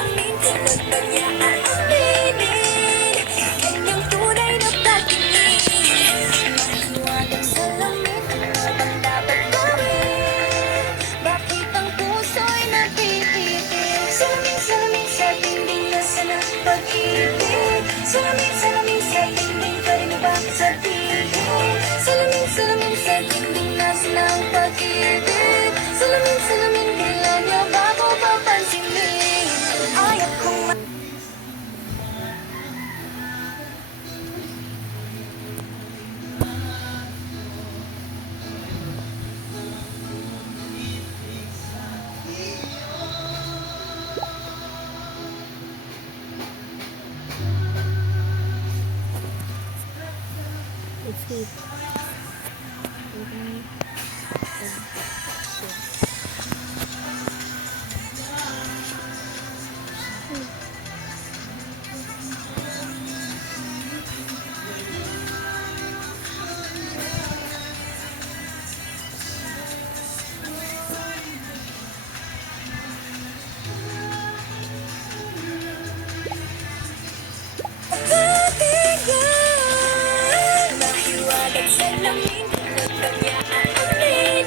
salamin, tulad ba niya aaminin? Kanyang tunay na pagtingin. Mahiwagang salamin, ano bang dapat gawin? Bakit ang puso'y napipitik? Salamin, salamin sa dingding, nasa ng pag-ibig? Salamin, salamin sa dingding, pwede mo ba sabihin? Salamin, salamin sa dingding, nasa ng pag-ibig? Salamin, salamin, kailan niya bago papansinin? Ayaw kong pagbibigyan. Mahiwagang salamin, tulad ba niya aaminin?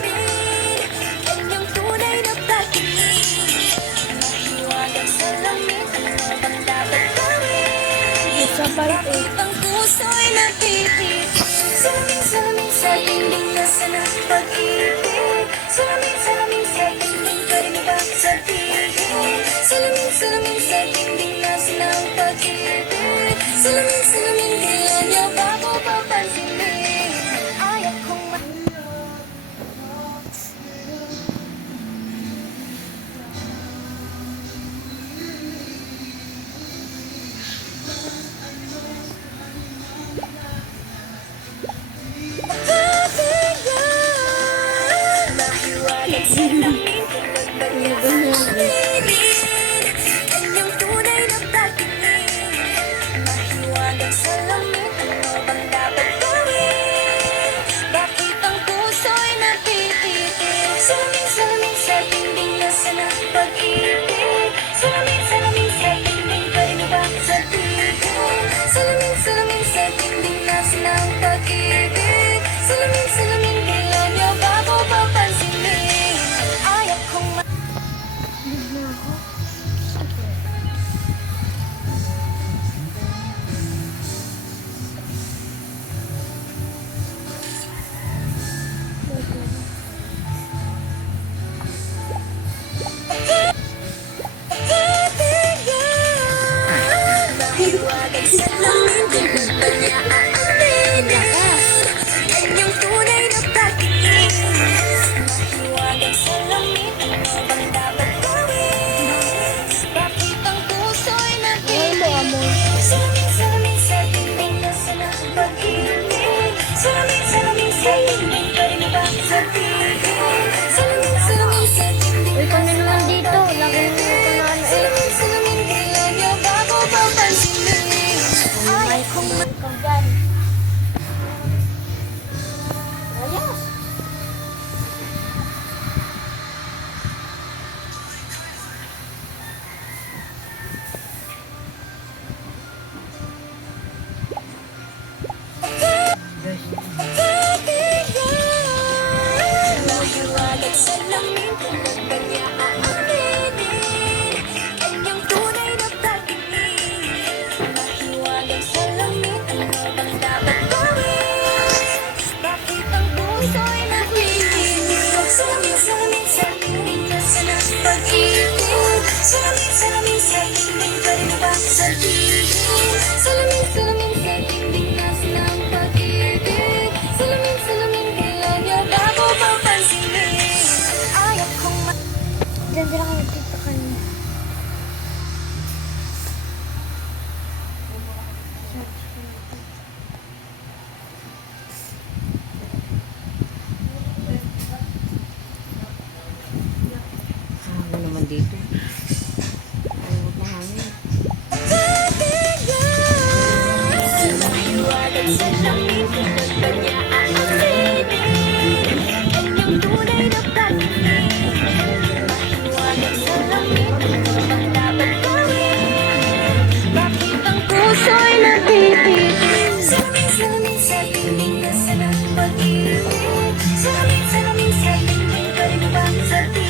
Kanyang tunay na pagtingin. Mahiwagang salamin, ano bang dapat gawin? Bakit ang puso'y napipitik? Salamin, salamin sa dingding, nasa ng pag-ibig? Salamin, salamin sa dingding, pwede mo ba sabihin? Salamin, salamin sa dingding, nasa ng pag-ibig? Salamin, salamin, kailan niya bago papansinin? Ayaw kong pagbibigyan. Mahiwagang salamin, tulad ba niya aaminin? Kanyang tunay na pagtingin. Mahiwagang salamin, ano bang dapat gawin? Bakit ang puso'y napipitik? Salamin, salamin sa dingding, nasa ng pag-ibig? Salamin, salamin sa dingding, pwede mo ba sabihin? Salamin, salamin sa dingding, nasa ng pag-ibig? Salamin, salamin, kailan niya bago papansinin? Ayaw kong pagbibigyan. Mahiwagang salamin, tulad ba niya aaminin? Kanyang tunay na pagtingin. Mahiwagang salamin, ano bang dapat gawin? Bakit ang puso'y napipitik? Salamin, salamin sa dingding, nasa ng pag-ibig? Salamin, salamin sa dingding, pwede mo ba sabihin? Salamin, salamin sa dingding, Uy, kami naman dito. Lagi pag-ibig? Salamin, salamin, kailan niya bago papansinin? Ayaw kong Ikaw dyan. Ayos. Mahiwagang salamin, tulad ba niya aaminin? Kanyang tunay na pagtingin. Mahiwagang salamin, ano bang dapat gawin? Bakit ang puso'y napipitik? Salamin, salamin sa dingding, nasa ng pag-ibig? Salamin, salamin sa dingding, pwede mo ba sabihin? Salamin, salamin sa dingding, nasa ng pag-ibig? Salamin, salamin, kailan niya bago papansinin? Ayaw kong Diyan sila kayo dito kanina. Hangin naman dito. Ay, huwag na hangin. pagbibigyan. Mahiwagang salamin, tulad ba niya aaminin? Kanyang tunay na pagtingin. Mahiwagang salamin, ano bang dapat gawin? pag-ibig. Salamin, salamin sa tingin, pwede mo bang sabihin?